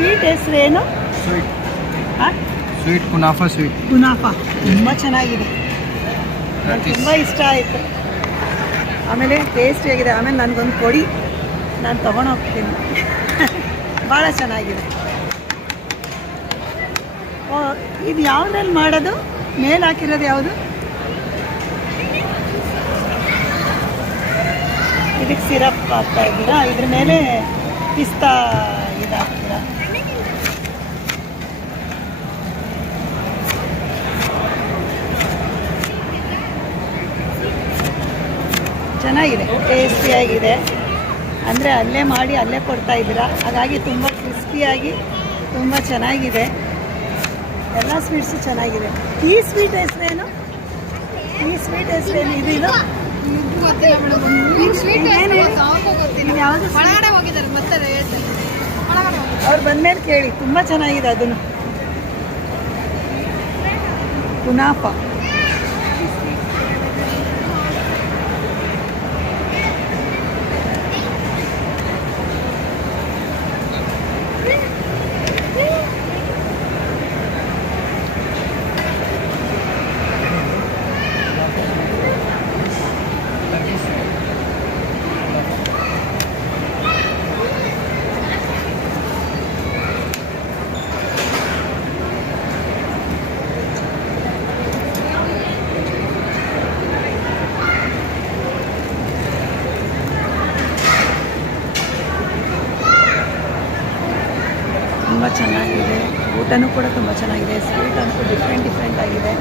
Sweet ಹೆಸರೇನು? Sweet sweet kunafa. Sweet kunafa ತುಂಬ ಚೆನ್ನಾಗಿದೆ, ನನಗೆ ತುಂಬ ಇಷ್ಟ ಆಯಿತು. ಆಮೇಲೆ ಟೇಸ್ಟಿಯಾಗಿದೆ. ಆಮೇಲೆ ನನಗೊಂದು ಕೊಡಿ, ನಾನು ತೊಗೊಂಡೋಗ್ತೀನಿ. ಭಾಳ ಚೆನ್ನಾಗಿದೆ. ಓ, ಇದು ಯಾವುದ್ರಲ್ಲಿ ಮಾಡೋದು? ಮೇಲೆ ಹಾಕಿರೋದು ಯಾವುದು? ಇದಕ್ಕೆ ಸಿರಪ್ ಹಾಕ್ತಾ ಇದ್ದೀರಾ? ಇದ್ರ ಮೇಲೆ ಪಿಸ್ತಾ ಇದು ಹಾಕ್ತೀರಾ? ಚೆನ್ನಾಗಿದೆ, ಟೇಸ್ಟಿಯಾಗಿದೆ. ಅಂದರೆ ಅಲ್ಲೇ ಮಾಡಿ ಅಲ್ಲೇ ಕೊಡ್ತಾ ಇದ್ದೀರಾ, ಹಾಗಾಗಿ ತುಂಬ ಕ್ರಿಸ್ಪಿಯಾಗಿ ತುಂಬ ಚೆನ್ನಾಗಿದೆ. ಎಲ್ಲ ಸ್ವೀಟ್ಸು ಚೆನ್ನಾಗಿದೆ. ಈ ಸ್ವೀಟ್ ಹೆಸರೇನು? ಈ ಸ್ವೀಟ್ ಹೆಸರೇನು? ಇದು ಇದು ಅವ್ರು ಬಂದ್ಮೇಲೆ ಕೇಳಿ, ತುಂಬ ಚೆನ್ನಾಗಿದೆ. ಅದನ್ನು ಕುನಾಫಾ. ತುಂಬ ಚೆನ್ನಾಗಿದೆ. ಊಟನೂ ಕೂಡ ತುಂಬ ಚೆನ್ನಾಗಿದೆ. ಸ್ವೀಟ್ ಅಂತೂ ಡಿಫ್ರೆಂಟ್ ಆಗಿದೆ.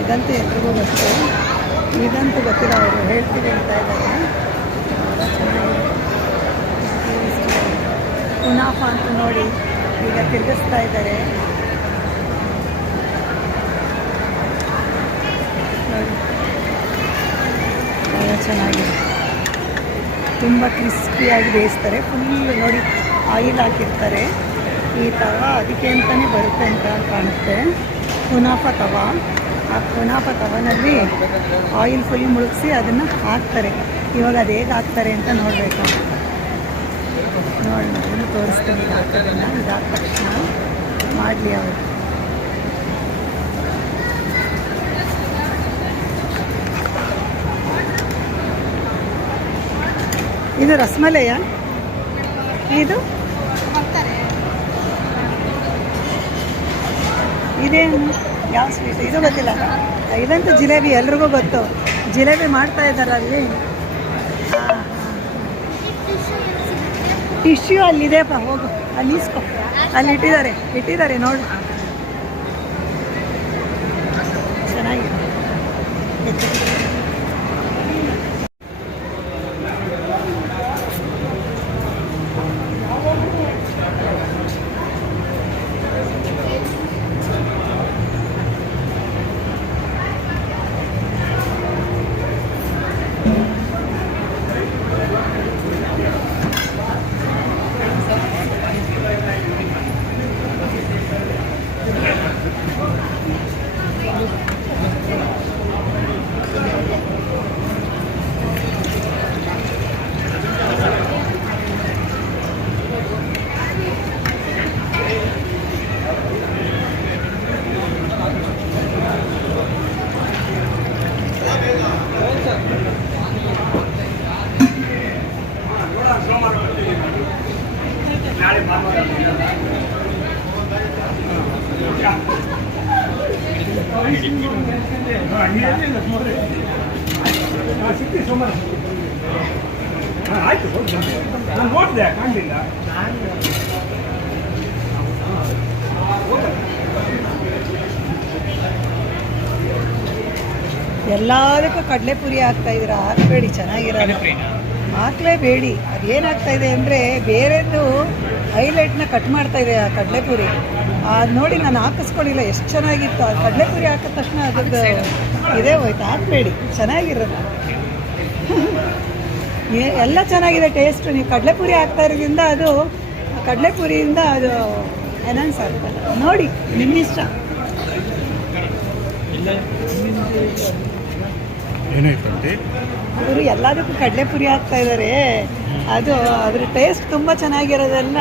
ಇದಂತೂ ಎಲ್ರಿಗೂ ಗೊತ್ತು, ಇದಂತೂ ಗೊತ್ತಿಲ್ಲ. ಅವರು ಹೇಳ್ತಾ ಇದ್ದಾರೆ. ತುಂಬ ಚೆನ್ನಾಗಿದೆ. ಕುನಾಫಾ ಅಂತ ನೋಡಿ ಈಗ ತಿರುಗಿಸ್ತಾ ಇದ್ದಾರೆ ನೋಡಿ. ಭಾಳ ಚೆನ್ನಾಗಿದೆ. ತುಂಬ ಕ್ರಿಸ್ಪಿಯಾಗಿ ಬೇಯಿಸ್ತಾರೆ. ಫುಲ್ ನೋಡಿ, ಆಯಿಲ್ ಹಾಕಿರ್ತಾರೆ. ಈ ತವ ಅದಕ್ಕೆ ಅಂತಲೇ ಬರುತ್ತೆ ಅಂತ ಕಾಣುತ್ತೆ. ಕುನಾಫಾ ತವ. ಆ ಕುನಾಫಾ ತವನಲ್ಲಿ ಆಯಿಲ್ ಫುಲ್ ಮುಳುಗಿಸಿ ಅದನ್ನು ಹಾಕ್ತಾರೆ. ಇವಾಗ ಅದು ಹೇಗೆ ಹಾಕ್ತಾರೆ ಅಂತ ನೋಡಬೇಕು. ನೋಡಿ, ಅದನ್ನು ತೋರಿಸ್ತೀನಿ. ಹಾಕೋದನ್ನು ಇದಾದ ತಕ್ಷಣ ಮಾಡಲಿ ಅವರು. ಇದು ರಸಮಲೈಯ? ಇದು ಇದೇನು ಯಾವ ಸ್ವೀಟ್? ಇದು ಗೊತ್ತಿಲ್ಲ. ಇದಂತೂ ಜಿಲೇಬಿ, ಎಲ್ರಿಗೂ ಗೊತ್ತು. ಜಿಲೇಬಿ ಮಾಡ್ತಾ ಇದ್ದಾರೆ ಅಲ್ಲಿ. ಟಿಶ್ಯೂ ಅಲ್ಲಿದೆಪ್ಪ, ಹೋಗು ಅಲ್ಲಿ ಇಸ್ಕೊ. ಅಲ್ಲಿ ಇಟ್ಟಿದ್ದಾರೆ ನೋಡು. ಚೆನ್ನಾಗಿದೆ. ಎಲ್ಲದಕ್ಕೂ ಕಡಲೆಪುರಿ ಹಾಕ್ತಾ ಇದ್ದೀರಾ? ಹಾಕಬೇಡಿ, ಚೆನ್ನಾಗಿರೋದು ಹಾಕ್ಲೇಬೇಡಿ. ಅದೇನಾಗ್ತಾ ಇದೆ ಅಂದರೆ ಬೇರೆದು ಹೈಲೈಟ್ನ ಕಟ್ ಮಾಡ್ತಾ ಇದೆ ಆ ಕಡಲೆಪುರಿ. ಅದು ನೋಡಿ ನಾನು ಹಾಕಿಸ್ಕೊಂಡಿಲ್ಲ, ಎಷ್ಟು ಚೆನ್ನಾಗಿತ್ತು. ಆ ಕಡಲೆಪುರಿ ಹಾಕಿದ ತಕ್ಷಣ ಅದ್ರದ್ದು ಇದೇ ಹೋಯ್ತು. ಹಾಕಬೇಡಿ, ಚೆನ್ನಾಗಿರೋದು. ಎಲ್ಲ ಚೆನ್ನಾಗಿದೆ ಟೇಸ್ಟು. ನೀವು ಕಡಲೆಪುರಿ ಹಾಕ್ತಾ ಇರೋದ್ರಿಂದ ಅದು ಕಡಲೆಪುರಿಯಿಂದ ಅದು ಎನನ್ಸ್ ಆಗ್ತದೆ. ನೋಡಿ, ನಿಮ್ಮಿಷ್ಟ. ಅವರು ಎಲ್ಲದಕ್ಕೂ ಕಡಲೆಪುರಿ ಹಾಕ್ತಾ ಇದ್ದಾರೆ. ಅದು ಅದ್ರ ಟೇಸ್ಟ್ ತುಂಬ ಚೆನ್ನಾಗಿರೋದೆಲ್ಲ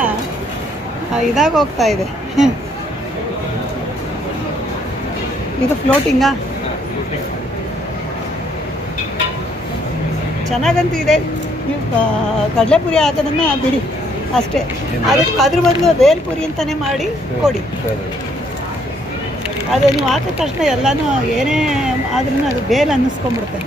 ಇದಾಗ ಹೋಗ್ತಾ ಇದೆ. ಇದು ಫ್ಲೋಟಿಂಗಾ? ಚೆನ್ನಾಗಂತೂ ಇದೆ. ನೀವು ಕಡಲೆಪುರಿ ಹಾಕೋದನ್ನ ಬಿಡಿ ಅಷ್ಟೇ. ಅದ್ರ ಬದಲು ಬೇಲ್ಪುರಿ ಅಂತಲೇ ಮಾಡಿ ಕೊಡಿ. ಅದು ನೀವು ಹಾಕಿದ ತಕ್ಷಣ ಎಲ್ಲನೂ ಏನೇ ಆದ್ರೂ ಅದು ಬೇಲ್ ಅನ್ನಿಸ್ಕೊಂಡ್ಬಿಡ್ತದೆ.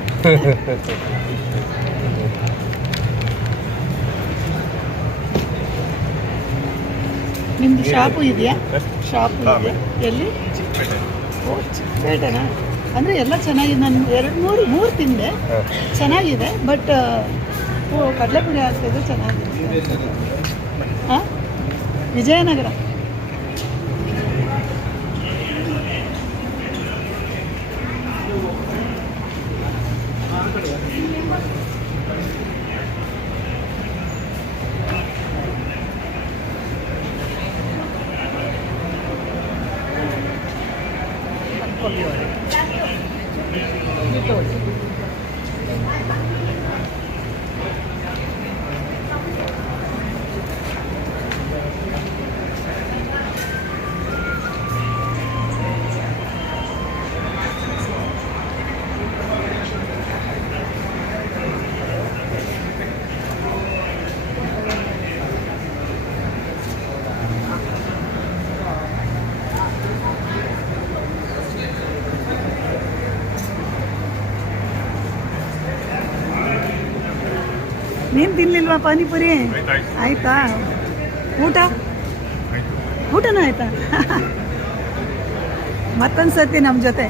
ನಿಮ್ಮದು ಶಾಪು ಇದೆಯಾ? ಶಾಪು ಇದೆಯಾ? ಎಲ್ಲಿ? ಓ, ಚಿಕ್ಕಪೇಟೆನಾ? ಅಂದರೆ ಎಲ್ಲ ಚೆನ್ನಾಗಿದೆ. ನಾನು 2-3 ತಿಂದೆ, ಚೆನ್ನಾಗಿದೆ. ಬಟ್ ಕಡಲೆಪುರಿ ಹಾಕ್ತಿದ್ದು ಚೆನ್ನಾಗಿದೆ. ಹಾಂ, ವಿಜಯನಗರ. ನೀನು ತಿನ್ನಲಿಲ್ವಾ ಪಾನಿಪುರಿ? ಆಯ್ತಾ? ಊಟನೂ ಆಯ್ತಾ? ಮತ್ತೊಂದು ಸರ್ತಿ ನಮ್ಮ ಜೊತೆ